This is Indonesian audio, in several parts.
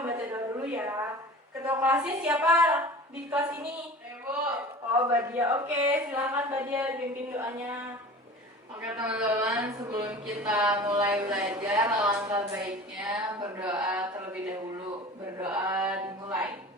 membaca doa dulu ya. Ketua kelasnya siapa di kelas ini? Ibu. Oh, Badia. Oke, silakan Badia pimpin doanya. Oke teman-teman, sebelum kita mulai belajar, alangkah baiknya berdoa terlebih dahulu. Berdoa dimulai.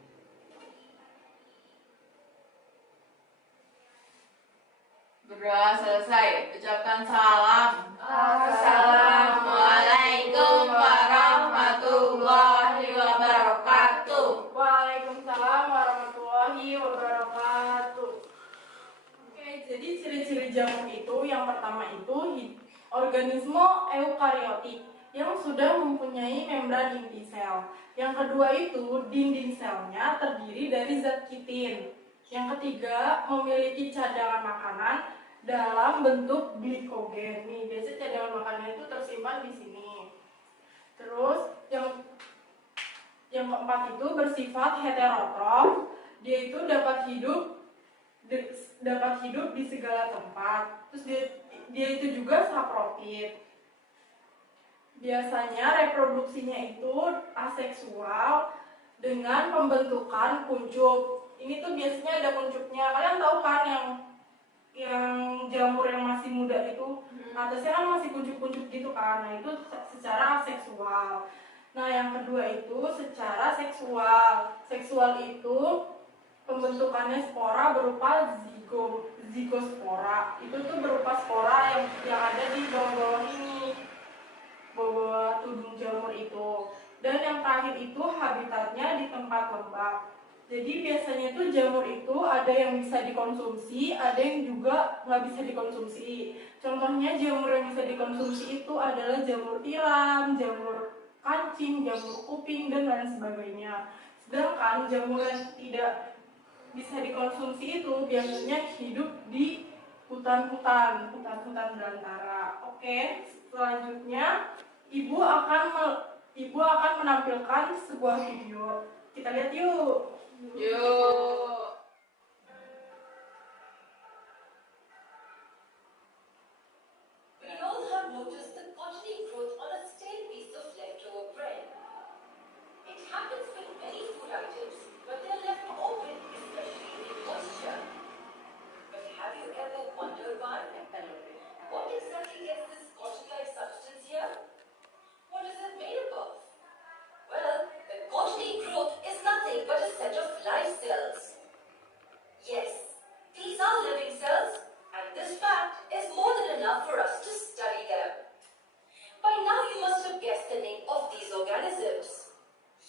Berdoa selesai, ucapkan salam. Assalamualaikum warahmatullahi wabarakatuh. Waalaikumsalam warahmatullahi wabarakatuh. Oke, jadi ciri-ciri jamur itu yang pertama itu organisme eukariotik yang sudah mempunyai membran inti sel. Yang kedua itu dinding selnya terdiri dari zat kitin. Yang ketiga memiliki cadangan makanan dalam bentuk glikogen. Nih, biasanya cadangan makanan itu tersimpan di sini. Terus yang keempat itu bersifat heterotrof. Dia itu dapat hidup di segala tempat. Terus dia itu juga saprofit. Biasanya reproduksinya itu aseksual dengan pembentukan kuncup. Ini tuh biasanya ada kuncupnya. Kalian tahu kan yang jamur yang masih muda itu atasnya kan masih kuncup-kuncup gitu kan. Nah, itu secara aseksual. Nah, yang kedua itu secara seksual. Seksual itu pembentukannya spora berupa zigospora. Itu tuh berupa spora yang ada di bawah-bawah ini, bawah tudung jamur itu. Dan yang terakhir itu habitatnya di tempat lembab. Jadi biasanya itu jamur itu ada yang bisa dikonsumsi, ada yang juga nggak bisa dikonsumsi. Contohnya jamur yang bisa dikonsumsi itu adalah jamur tiram, jamur kancing, jamur kuping, dan lain sebagainya. Sedangkan jamur yang tidak bisa dikonsumsi itu biasanya hidup di hutan-hutan belantara. Oke, selanjutnya ibu akan menampilkan sebuah video. Kita lihat yuk. Yuk. We all have noticed the cottony growth on a stale piece of leftover bread. It happens with many food items, but they're left open, especially in moisture. But have you ever wondered why? What exactly gets this cotton-like substance here? What is it made up of? Well, the cottony growth is nothing but a set of live cells. Yes, these are living cells, and this fact is more than enough for us to study them. By now you must have guessed the name of these organisms.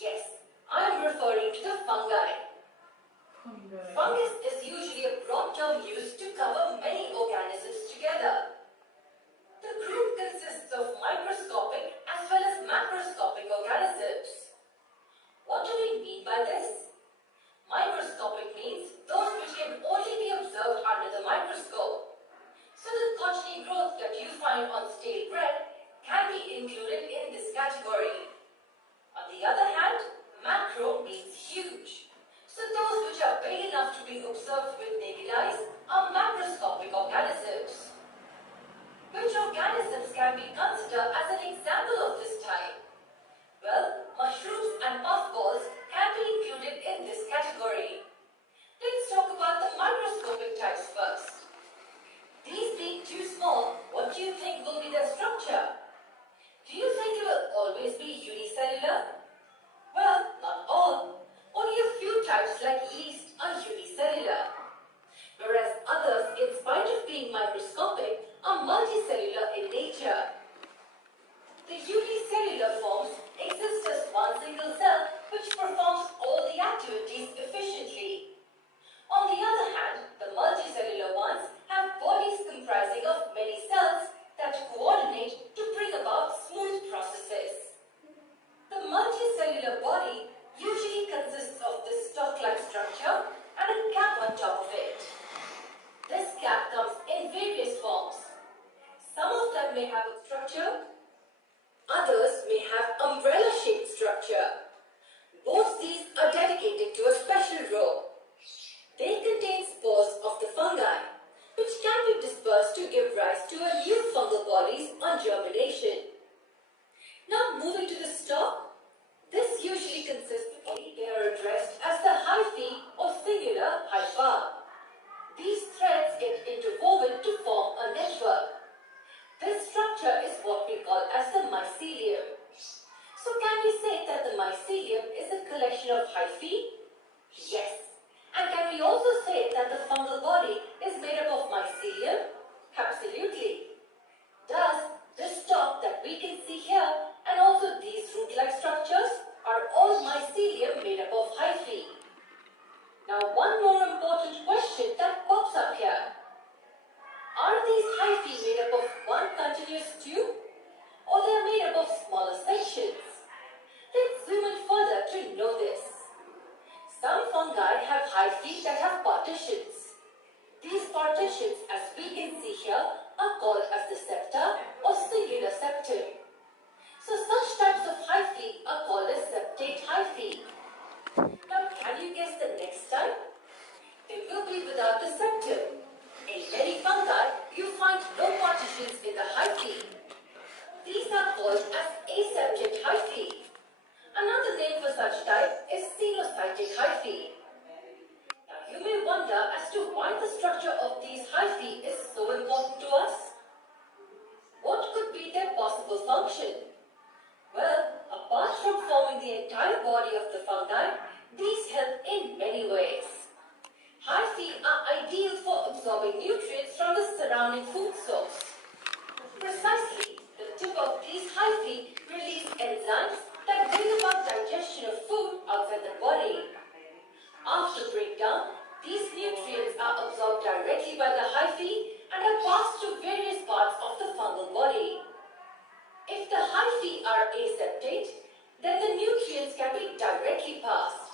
Yes, I am referring to the fungi. Fungus is usually a broad term used to cover many organisms together. The group consists of microscopic as well as macroscopic organisms. What do we mean by this? Microscopic means those which can only be observed under the microscope. So the cottony growth that you find on stale bread can be included in this category. On the other hand, macro means huge. So those which are big enough to be observed with naked eyes are macroscopic organisms. Which organisms can be considered as an example of this type? Well, mushrooms and puffballs can be included in this category. Let's talk about the microscopic types first. These being too small, what do you think will be their structure? Do you think it will always be unicellular? Well, not all. Only a few types like yeast are unicellular, whereas others, in spite of being microscopic, are multicellular in nature. The unicellular forms exist as one single cell which performs all the activities efficiently Now, one more important question that pops up here. Are these hyphae made up of one continuous tube, or they are made up of smaller sections? Let's zoom in further to know this. Some fungi have hyphae that have partitions. These partitions, as we can see here, are called as the septa or singular septum. So such types of hyphae are called as septate hyphae. Now, can you guess the next type? They will be without the septum. In many fungi, you find no partitions in the hyphae. These are called as aseptate hyphae. Another name for such type is cenocytic hyphae. Now, you may wonder as to why the structure of these hyphae is so important to us. What could be their possible function? Well, apart from forming the entire body of the fungi, these help in many ways. Hyphae are ideal for absorbing nutrients from the surrounding food source. Precisely, the tip of these hyphae release enzymes that bring about digestion of food outside the body. After breakdown, these nutrients are absorbed directly by the hyphae and are passed to various parts of the fungal body. If the hyphae are aseptate, then the nutrients can be directly passed.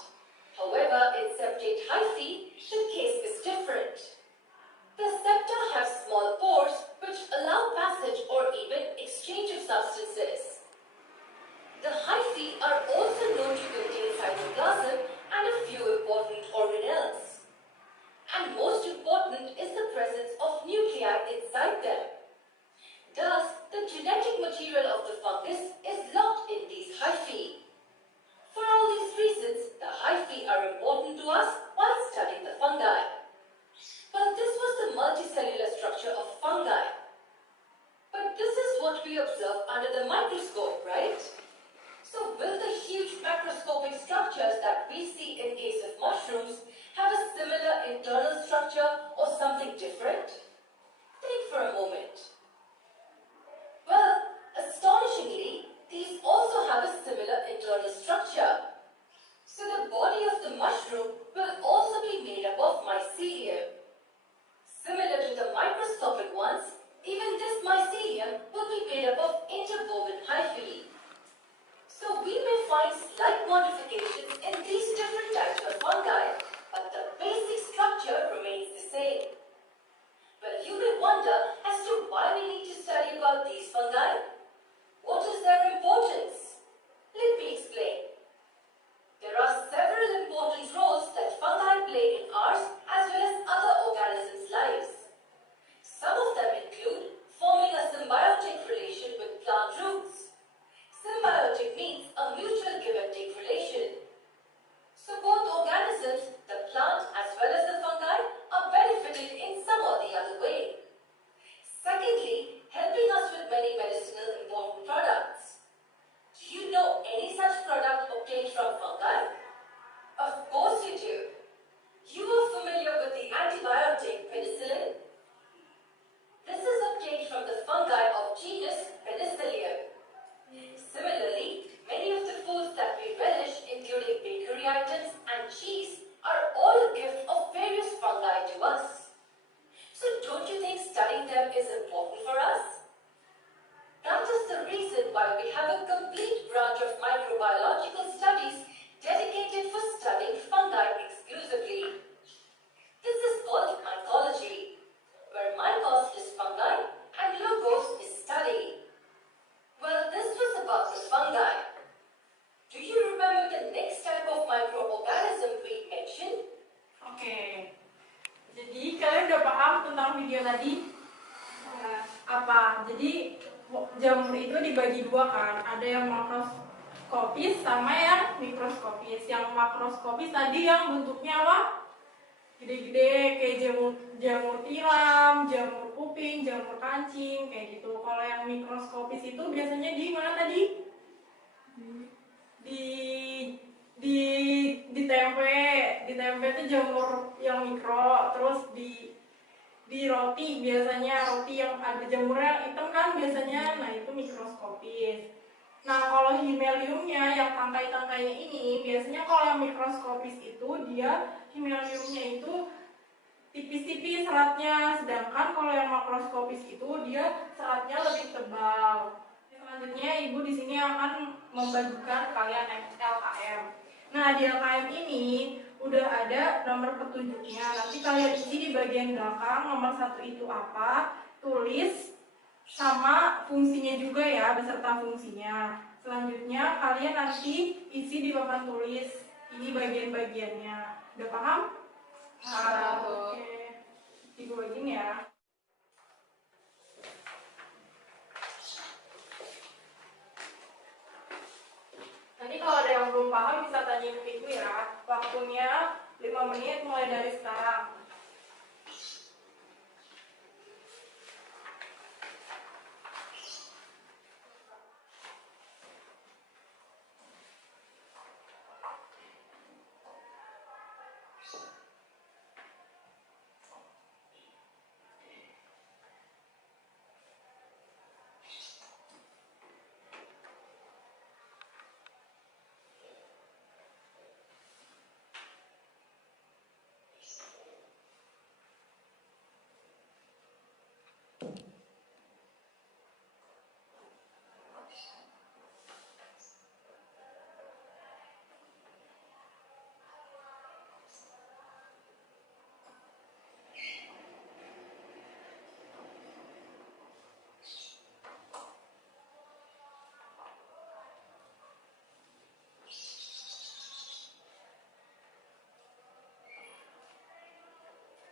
However, in septate hyphae, the case is different. The septa have small pores which allow passage or even exchange of substances. The hyphae are also known to contain cytoplasm and a few important organelles. And most important is the presence of nuclei inside them. Thus, the genetic material of the fungus is locked in these hyphae. For all these reasons, the hyphae are important to us while studying the fungi. Well, this was the multicellular structure of fungi. But this is what we observe under the microscope, right? So will the huge macroscopic structures that we see in case of mushrooms have a similar internal structure or something different? Think for a moment. Well, astonishingly, these also have a similar internal structure. So the body of the mushroom will also be made up of mycelium. Similar to the microscopic ones, even this mycelium will be made up of interwoven hyphae. So we may find slight modifications in these different types of fungi, but the basic structure remains the same. Well, you may wonder as to why we need to study about these fungi. What is their importance? Let me explain. There are several important roles that fungi play in ours as well as other organisms' lives. Some of them include forming a symbiotic relation with plant roots. Symbiotic means a mutual give and take relation. So both organisms, the plant as well as the fungi, are benefited in some or the other way. Secondly, helping us with many medicinal important products. Do you know any such product obtained from fungi? Of course you do. You are familiar with the antibiotic penicillin? This is obtained from the fungi of genus Penicillium. Similarly, many of the foods that we relish, including bakery items and cheese, are all a gift of various fungi to us. So don't you think studying them is important for us? That is the reason why we have a complete branch of microbiological studies dedicated for studying fungi exclusively. This is called mycology, where mycos is fungi and logos is study. Well, this was about the fungi. Do you remember the next type of microorganism we mentioned? Oke. Jadi kalian udah paham tentang video tadi? Apa? Jadi jamur itu dibagi dua kan? Ada yang makroskopis sama yang mikroskopis. Yang makroskopis tadi yang bentuknya apa? Gede-gede kayak jamur tiram, jamur kuping, jamur kancing kayak gitu. Kalau yang mikroskopis itu biasanya di mana tadi? Di tempe itu jamur yang mikro, terus di roti biasanya roti yang ada jamurnya hitam kan biasanya, nah itu mikroskopis. Nah, kalau himeliumnya yang tangkai-tangkainya ini, biasanya kalau yang mikroskopis itu dia himeliumnya itu tipis-tipis seratnya, sedangkan kalau yang makroskopis itu dia seratnya lebih tebal. Selanjutnya ibu di sini akan membagikan kalian LKM. Nah, di LKM ini udah ada nomor petunjuknya. Nanti kalian isi di bagian belakang nomor 1 itu apa, tulis sama fungsinya juga ya, beserta fungsinya. Selanjutnya kalian nanti isi di papan tulis ini bagian-bagiannya. Udah paham? Paham, Bu. Oke. Ibu bagiin ya. Nanti kalau ada yang belum paham bisa tanyain ke ibu ya. Waktunya 5 menit mulai dari sekarang.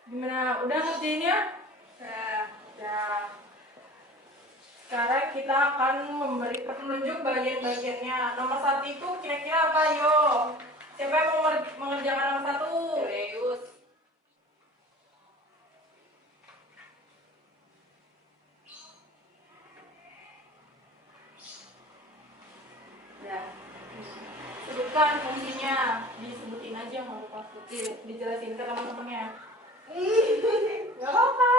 Gimana? Udah ngerjainnya? Udah. Sekarang kita akan memberi petunjuk bagian-bagiannya. Nomor 1 itu kira-kira apa, yo? Siapa yang mau mengerjakan nomor 1? Serius. Ya. Sebutkan fungsinya. Disebutin aja, nggak lupa dijelasin ke teman-temannya. Gak apa-apa.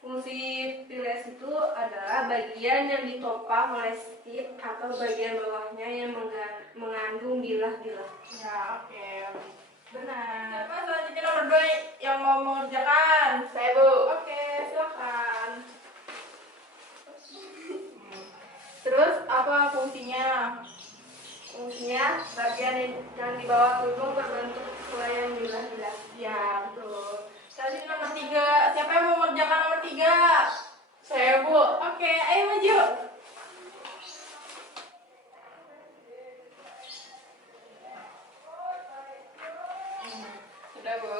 Fungsi piles itu adalah bagian yang ditopang oleh stit atau bagian bawahnya yang mengandung bilah-bilah. Ya, oke. Benar. Siapa selanjutnya nomor 2 yang mau mengerjakan? Saya, Bu. Oke, silakan. Terus apa fungsinya? Fungsinya bagian yang di bawah tudung berbentuk helaian bilah-bilah. Ya, betul. Selanjutnya nomor 3. Siapa yang mau mengerjakan nomor 3? Saya, Bu. Oke, ayo maju. Sudah, Bu.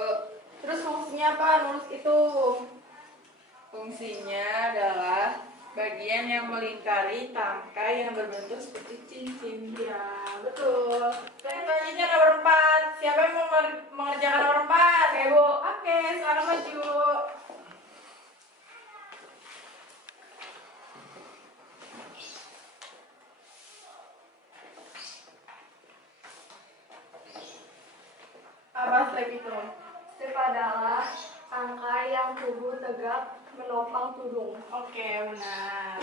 Terus fungsinya apa? Nulis itu. Fungsinya adalah bagian yang melingkari tangkai yang berbentuk seperti cincin. Ya, betul. Dan selanjutnya nomor 4. Siapa yang mau mengerjakan nomor 4? Saya, Bu. Oke, sekarang maju. Apa step itu? Step adalah tangkai yang tubuh tegak menopang tudung. Oke, benar.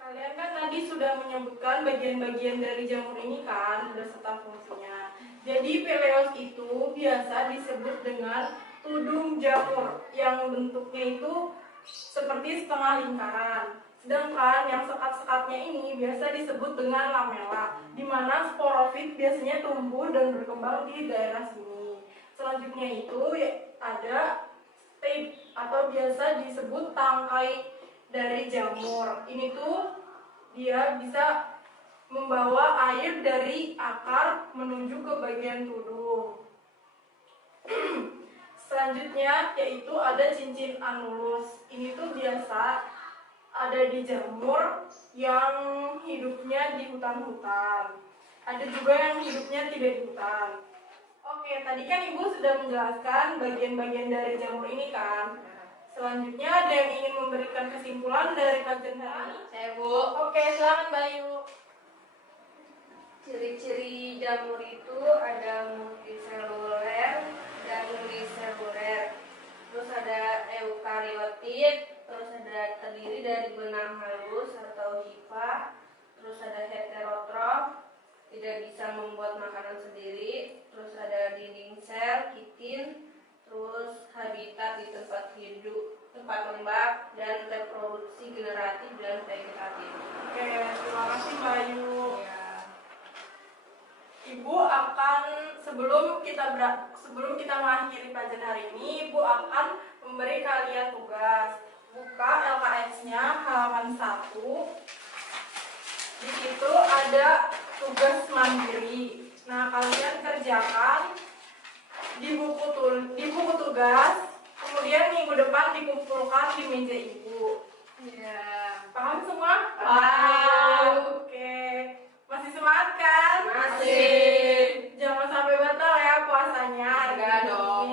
Kalian kan tadi sudah menyebutkan bagian-bagian dari jamur ini kan, beserta fungsinya. Jadi peleos itu biasa disebut dengan tudung jamur yang bentuknya itu seperti setengah lingkaran. Sedangkan yang sekat-sekatnya ini biasa disebut dengan lamela, di mana sporofit biasanya tumbuh dan berkembang di daerah sini. Selanjutnya itu ada tape atau biasa disebut tangkai dari jamur. Ini tuh dia bisa membawa air dari akar menuju ke bagian tudung. Selanjutnya yaitu ada cincin anulus. Ini tuh biasa ada di jamur yang hidupnya di hutan-hutan. Ada juga yang hidupnya tidak di hutan. Oke, tadi kan Ibu sudah menjelaskan bagian-bagian dari jamur ini kan. Selanjutnya ada yang ingin memberikan kesimpulan dari kajian hari ini? Saya, Bu. Oke, silakan Bayu. Ciri-ciri jamur itu ada multiseluler dan uniseluler. terus ada eukariotit, terus ada terdiri dari benang halus atau hifa, terus ada heterotrof, tidak bisa membuat makanan sendiri, terus ada dinding sel, kitin, terus habitat di tempat hidup, tempat lembab, dan reproduksi generatif dan vegetatif. Oke, terima kasih Mbak Ayu. Ya. Ibu akan sebelum kita mengakhiri pelajaran hari ini, Ibu akan memberi kalian tugas. Buka LKS-nya halaman 1. Di situ ada tugas mandiri. Nah, kalian kerjakan di buku tugas. Kemudian minggu depan dikumpulkan di meja Ibu. Ya. Paham semua? Paham. Oke. Masih semangat kan? Masih. Jangan sampai batal ya puasanya hari Enggak ini. dong.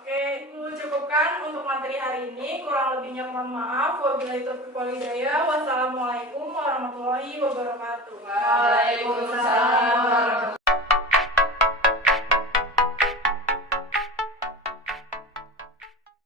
Oke, dulu cukupkan untuk materi hari ini. Kurang lebihnya mohon maaf. Wabillahi taufiq wal hidayah. Wassalamualaikum warahmatullahi wabarakatuh.